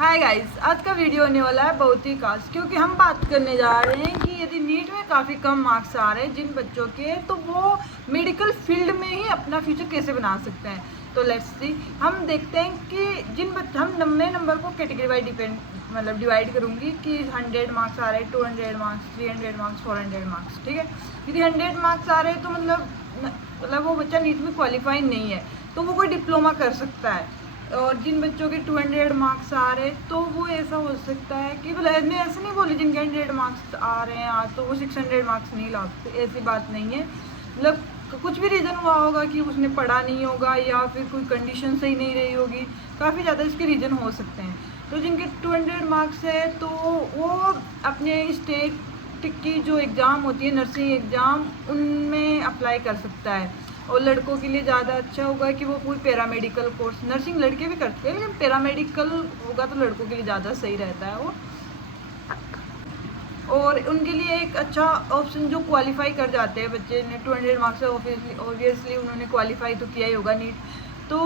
Hi guys, आज का video होने वाला है बहुत ही खास, क्योंकि हम बात करने जा रहे हैं कि यदि नीट में काफ़ी कम मार्क्स आ रहे हैं जिन बच्चों के, तो वो मेडिकल फील्ड में ही अपना फ्यूचर कैसे बना सकते हैं। तो लेट्स सी, हम देखते हैं कि हम 90 नंबर को कैटेगरी वाइज डिवाइड करूँगी कि 100 मार्क्स आ रहे हैं, 200 मार्क्स, 300 मार्क्स, 400 मार्क्स। ठीक है, यदि 100 मार्क्स आ रहे हैं तो मतलब वो बच्चा नीट में क्वालिफाई नहीं है तो वो कोई डिप्लोमा कर सकता है। और जिन बच्चों के 200 मार्क्स आ रहे तो वो ऐसा हो सकता है कि मतलब मैं ऐसे नहीं बोली जिनके 100 मार्क्स आ रहे हैं आज तो वो 600 मार्क्स नहीं ला सकते, ऐसी बात नहीं है। मतलब कुछ भी रीज़न हुआ होगा कि उसने पढ़ा नहीं होगा या फिर कोई कंडीशन सही नहीं रही होगी, काफ़ी ज़्यादा इसके रीज़न हो सकते हैं। तो जिनके 200 मार्क्स है तो वो अपने स्टेट की जो एग्ज़ाम होती है, नर्सिंग एग्ज़ाम, उनमें अप्लाई कर सकता है। और लड़कों के लिए ज़्यादा अच्छा होगा कि वो पूरी पैरामेडिकल कोर्स, नर्सिंग लड़के भी करते हैं लेकिन पैरामेडिकल होगा तो लड़कों के लिए ज़्यादा सही रहता है वो। और उनके लिए एक अच्छा ऑप्शन जो क्वालिफाई कर जाते हैं बच्चे ने 200 मार्क्स से, ऑब्वियसली उन्होंने क्वालिफाई तो किया ही होगा नीट, तो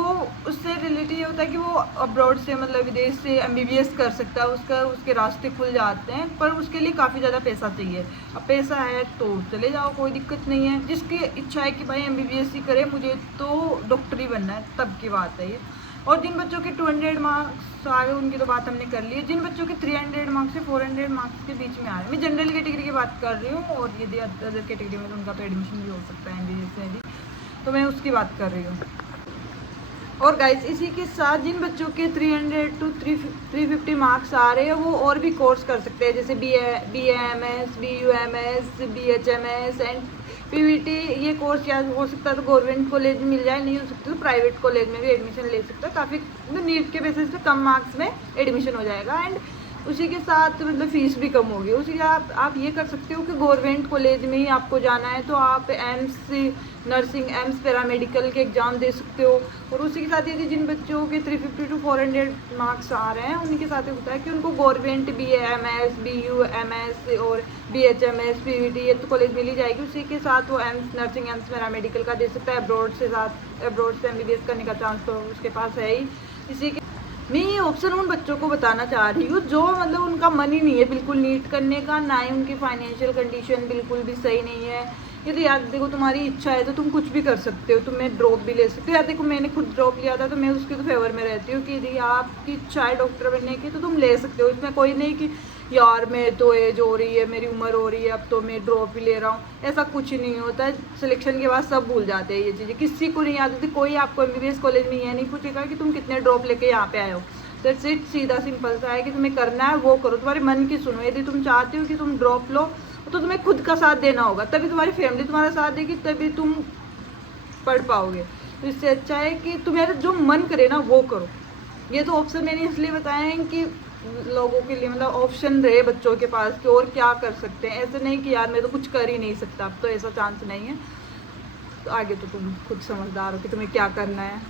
उससे रिलेटेड ये होता है कि वो अब्रॉड से मतलब विदेश से MBBS कर सकता है, उसके रास्ते खुल जाते हैं। पर उसके लिए काफ़ी ज़्यादा पैसा चाहिए। अब पैसा है तो चले जाओ, कोई दिक्कत नहीं है। जिसकी इच्छा है कि भाई MBBS ही करे, मुझे तो डॉक्टर ही बनना है, तब की बात है ये। और जिन बच्चों के 200 मार्क्स आ गए उनकी तो बात हमने कर ली है। जिन बच्चों के 300 मार्क्स से 400 मार्क्स के बीच में आ रहे हैं, मैं जनरल कैटेगरी की बात कर रही हूँ, और यदि अदर कैटेगरी में तो उनका तो एडमिशन भी हो सकता है MBBS में भी, तो मैं उसकी बात कर रही हूँ। और गाइस, इसी के साथ जिन बच्चों के 300 to 350 मार्क्स आ रहे हैं वो और भी कोर्स कर सकते हैं, जैसे BAMS, BUMS, BHMS and PVT। ये कोर्स या हो सकता है तो गवर्नमेंट कॉलेज में मिल जाए, नहीं हो सकता तो प्राइवेट कॉलेज में भी एडमिशन ले सकता है। काफ़ी नीट के बेसिस पे कम मार्क्स में एडमिशन हो जाएगा एंड उसी के साथ मतलब फ़ीस भी कम होगी। उसी का आप ये कर सकते हो कि गवर्नमेंट कॉलेज में ही आपको जाना है तो आप एम्स नर्सिंग, एम्स पैरामेडिकल के एग्ज़ाम दे सकते हो। और उसी के साथ यदि जिन बच्चों के 350 to 400 मार्क्स आ रहे हैं उनके साथ ये होता है कि उनको गवर्नमेंट BAMS, BUMS और BHMS, PVT ये तो कॉलेज मिल ही जाएगी। उसी के साथ वो एम्स नर्सिंग, एम्स पैरामेडिकल का दे सकता है। अब्रॉड से MBBS करने का चांस तो उसके पास है ही। इसी के मैं ये ऑप्शन उन बच्चों को बताना चाह रही हूँ जो मतलब उनका मन ही नहीं है बिल्कुल नीट करने का, ना ही उनकी फाइनेंशियल कंडीशन बिल्कुल भी सही नहीं है। यदि यार देखो तुम्हारी इच्छा है तो तुम कुछ भी कर सकते हो, तुम्हें ड्रॉप भी ले सकते हो। यार देखो मैंने खुद ड्रॉप लिया था तो मैं उसके तो फेवर में रहती हूँ कि यदि आपकी इच्छा है डॉक्टर बनने की तो तुम ले सकते हो। इसमें कोई नहीं कि यार मैं तो एज हो रही है, मेरी उम्र हो रही है, अब तो मैं ड्रॉप ही ले रहा हूँ, ऐसा कुछ नहीं होता है। सिलेक्शन के बाद सब भूल जाते हैं ये चीज़ें, किसी को नहीं याद होती। कोई आपको MBBS कॉलेज में ये नहीं पूछेगा कि तुम कितने ड्रॉप लेके यहाँ पे आए हो। दैट्स इट, सीधा सिंपल सा है कि तुम्हें करना है वो करो, तुम्हारे मन की सुनो। यदि तुम चाहते हो कि तुम ड्रॉप लो तो तुम्हें खुद का साथ देना होगा, तभी तुम्हारी फैमिली तुम्हारा साथ देगी, तभी तुम पढ़ पाओगे। तो इससे अच्छा है कि तुम्हारा जो मन करे ना वो करो। ये तो ऑप्शन मैंने इसलिए बताए हैं कि लोगों के लिए मतलब ऑप्शन रहे बच्चों के पास कि और क्या कर सकते हैं। ऐसे नहीं कि यार मैं तो कुछ कर ही नहीं सकता, अब तो ऐसा चांस नहीं है। तो आगे तो तुम खुद समझदार हो कि तुम्हें क्या करना है।